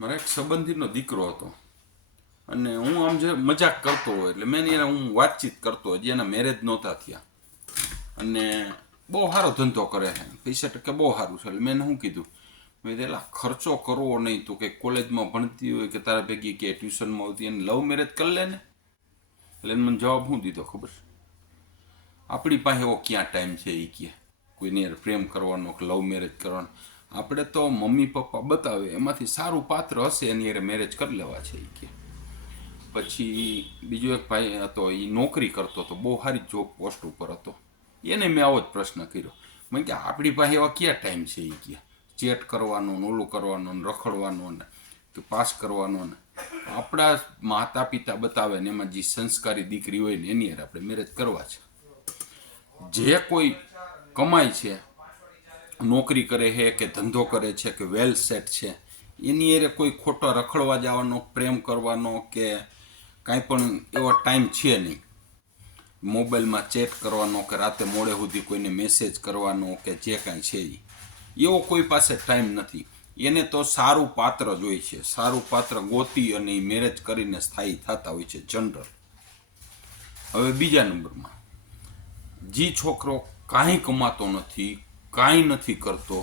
મારા એક સંબંધીનો દીકરો હતો. અને હું આમ જે મજાક કરતો હોય, એટલે મેં એને હું વાતચીત કરતો હજી એના મેરેજ નહોતા થયા. અને બહુ સારો ધંધો કરે છે. પૈસા ટકે બહુ સારું છે. એટલે મેં શું કીધું? મેં એલા, ખર્ચો કરવો નહીં તું. કે કોલેજમાં ભણતી હોય કે તારા ભેગી કે ટ્યુશનમાં આવતી એને લવ મેરેજ કરી લે ને. એટલે એને મને જવાબ શું દીધો ખબર? આપણી પાસે એવો ક્યાં ટાઈમ છે એ કે? કોઈની પ્રેમ કરવાનો કે લવ મેરેજ કરવાનો? આપણે તો મમ્મી પપ્પા બતાવે, એમાંથી સારું પાત્ર હશે એની અરે મેરેજ કરી લેવા છે એ કે. પછી બીજો એક ભાઈ હતો એ નોકરી કરતો હતો, બહુ સારી જોબ પોસ્ટ ઉપર હતો. એને મેં આવો જ પ્રશ્ન કર્યો. મેં કે આપણી પાસે એવા ક્યાં ટાઈમ છે એ કે? ચેટ કરવાનો ને ઓલું કરવાનો ને રખડવાનો ને કે પાસ કરવાનો ને? આપણા માતા પિતા બતાવે ને એમાં જે સંસ્કારી દીકરી હોય ને એની હારે આપણે મેરેજ કરવા છે. જે કોઈ કમાય છે નોકરી કરે છે કે ધંધો કરે છે કે વેલ સેટ છે, એની એરે કોઈ ખોટો રખડવા જવાનો, પ્રેમ કરવાનો કે કાંઈ પણ એવો ટાઈમ છે નહીં. મોબાઈલમાં ચેટ કરવાનો કે રાતે મોડે સુધી કોઈને મેસેજ કરવાનો કે જે કાંઈ છે એ એવો કોઈ પાસે ટાઈમ નથી. એને તો સારું પાત્ર જોઈએ છે. સારું પાત્ર ગોતી અને એ મેરેજ કરીને સ્થાયી થતા હોય છે જનરલ હવે બીજા નંબરમાં, જે છોકરો કાંઈ કમાતો નથી કાંઈ નથી કરતો.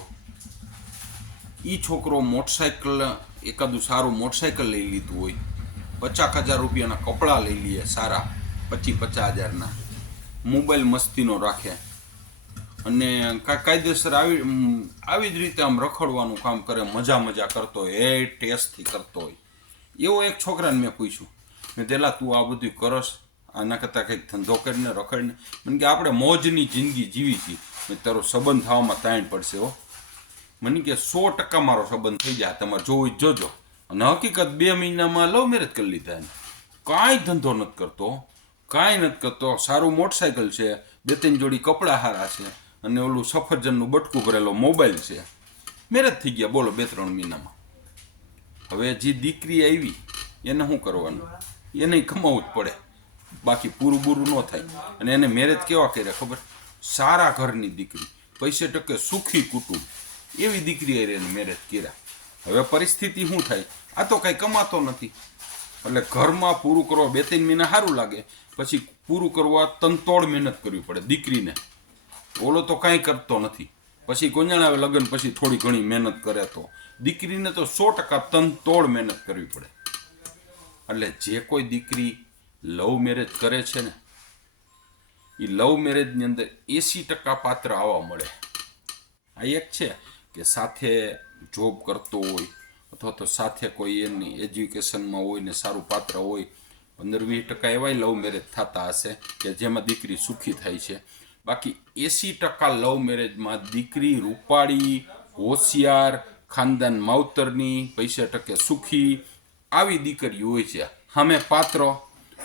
એ છોકરો મોટરસાઇકલ, એકાદું સારું મોટરસાઇકલ લઈ લીધું હોય. પચાસ હજાર રૂપિયાના કપડાં લઈ લઈએ સારા પચીસ પચાસ હજારના. મોબાઈલ મસ્તીનો રાખે. અને કાયદેસર આવી આવી જ રીતે આમ રખડવાનું કામ કરે, મજા મજા કરતો હોય, એ ટેસ્ટથી કરતો હોય. એવો એક છોકરાને મેં પૂછ્યું મેં તેલા તું આ બધું કરસ? આના કરતાં કંઈક ધંધો કરીને, રખડીને. મને કે આપણે મોજની જિંદગી જીવી છીએ. મેં તારો સંબંધ થવામાં તાણ પડશે, હો. મને કે સો ટકા મારો સંબંધ થઈ જાય, તમારે જોવું જોજો. અને હકીકત બે મહિનામાં લવ મેરેજ કરી લીધા એને. કાંઈ ધંધો નથી કરતો કાંઈ નથી કરતો. સારું મોટરસાયકલ છે, બે ત્રણ જોડી કપડાં હારા છે, અને ઓલું સફરજનનું બટકું ભરેલો મોબાઈલ છે. મેરેજ થઈ ગયા, બોલો, બે ત્રણ મહિનામાં. હવે જે દીકરી આવી, એને શું કરવાનું? એને કમાવું જ પડે. બાકી પૂરું બૂરું ન થાય. અને એને મેરેજ કેવા કર્યા ખબર? સારા ઘરની દીકરી. પૈસે ટકે સુખી કુટુંબ. એવી દીકરી એને મેરેજ કર્યા. હવે પરિસ્થિતિ શું થાય? આ તો કાંઈ કમાતો નથી. એટલે ઘરમાં પૂરું કરવા બે ત્રણ મહિના સારું લાગે. પછી પૂરું કરવા તનતોડ મહેનત કરવી પડે દીકરીને. ઓલો તો કાંઈ કરતો નથી. પછી કોંજાણ આવે લગ્ન પછી થોડી ઘણી મહેનત કરે તો. દીકરીને તો સો ટકા તનતોડ મહેનત કરવી પડે. એટલે જે કોઈ દીકરી લવ મેરેજ કરે છે ને એ લવ મેરેજની અંદર એસી ટકા પાત્ર આવવા મળે. આ એક છે કે સાથે જોબ કરતો હોય અથવા તો સાથે કોઈ એની એજ્યુકેશનમાં હોય ને સારું પાત્ર હોય પંદર વીસ ટકા એવાય લવ મેરેજ થતા હશે કે જેમાં દીકરી સુખી થાય છે. બાકી એસી ટકા લવ મેરેજમાં દીકરી રૂપાળી, હોશિયાર, ખાનદાન માવતરની, પૈસા ટકે સુખી, આવી દીકરી હોય છે. સામે પાત્ર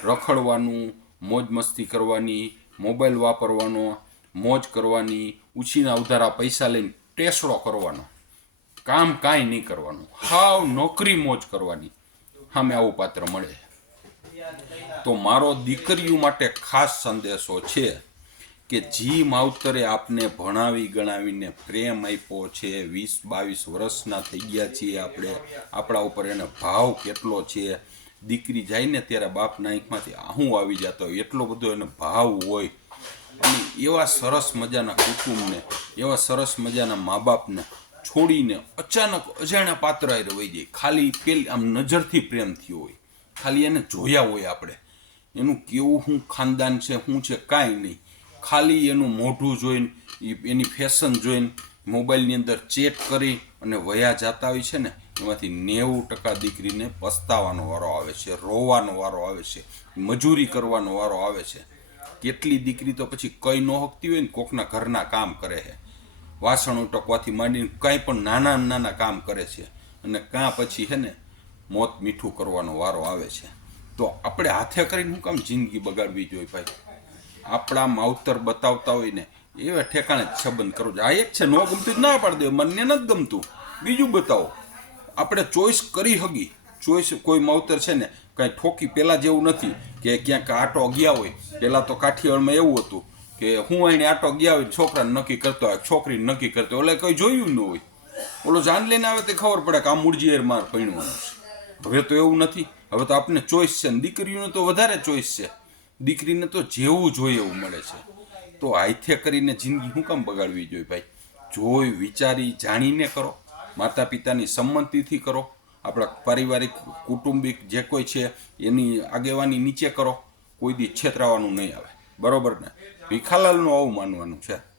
રખડવાનું, મોજ મસ્તી કરવાની, મોબાઈલ વાપરવાનો, મોજ કરવાની, ઉછીના ઉધારા પૈસા લઈને ટેસડો કરવાનો. કામ કાંઈ નહીં કરવાનું. હાવ નોકરી મોજ કરવાની. સામે આવું પાત્ર મળે. તો મારો દીકરીઓ માટે ખાસ સંદેશો છે કે જી માવતરે આપને ભણાવી ગણાવીને પ્રેમ આપ્યો છે. વીસ બાવીસ વર્ષના થઈ ગયા છીએ આપણે. આપણા ઉપર એને ભાવ કેટલો છે? દીકરી જાય ને ત્યારે બાપના આંખમાંથી આહું આવી જતો હોય, એટલો બધો એને ભાવ હોય. અને એવા સરસ મજાના કુટુંબને, એવા સરસ મજાના મા બાપને છોડીને અચાનક અજાણ્યા પાત્ર હારે વહી જાય. ખાલી પેલી આમ નજરથી પ્રેમ થયો હોય. ખાલી એને જોયા હોય આપણે. એનું કેવું શું ખાનદાન છે, શું છે, કાંઈ નહીં. ખાલી એનું મોઢું જોઈને એની ફેશન જોઈને મોબાઈલની અંદર ચેટ કરી અને વયા જતા હોય છે ને એમાંથી નેવું ટકા દીકરીને પસ્તાવાનો વારો આવે છે, રોવાનો વારો આવે છે, મજૂરી કરવાનો વારો આવે છે. કેટલી દીકરી તો પછી કઈ ન હકતી હોય ને કોકના ઘરના કામ કરે છે. વાસણ ઉટકવાથી માંડીને કાંઈ પણ નાના નાના કામ કરે છે. અને કાં પછી છે ને મોત મીઠું કરવાનો વારો આવે છે. તો આપણે હાથે કરીને શું કામ જિંદગી બગાડવી જોઈએ ભાઈ? આપણા માવતર બતાવતા હોય ને એવા ઠેકાણે જ સંબંધ કરવો જોઈએ આ એક છે, ન ગમતું જ ના પાડી દે મને નથી ગમતું. બીજું બતાવો. આપણે ચોઈસ કરી હગી. ચોઈસ કોઈ માવતર છે ને, કાંઈ ઠોકી પહેલાં જેવું નથી કે ક્યાંક આટો ગયા હોય. પહેલાં તો કાઠિયાવાડમાં એવું હતું કે હું અહીં આટો ગયા હોય છોકરાને નક્કી કરતો હોય, છોકરીને નક્કી કરતો હોય કંઈ જોયું ન હોય. ઓલો જાન લઈને આવે તે ખબર પડે કે આ મૂળજી માર પૈણવાનું છે. હવે તો એવું નથી. હવે તો આપને ચોઈસ છે ને, દીકરીઓને તો વધારે ચોઈસ છે. દીકરીને તો જેવું જોઈએ એવું મળે છે. તો હાથે કરીને જિંદગી શું કામ બગાડવી જોઈએ ભાઈ? જોઈ, વિચારી, જાણીને કરો. માતા પિતાની સંમતિથી કરો. આપણા પારિવારિક, કુટુંબિક જે કોઈ છે, એની આગેવાની નીચે કરો. કોઈ દી છેતરાવાનું નહીં આવે. બરોબર ને? ભીખાલાલનું આવું માનવાનું છે.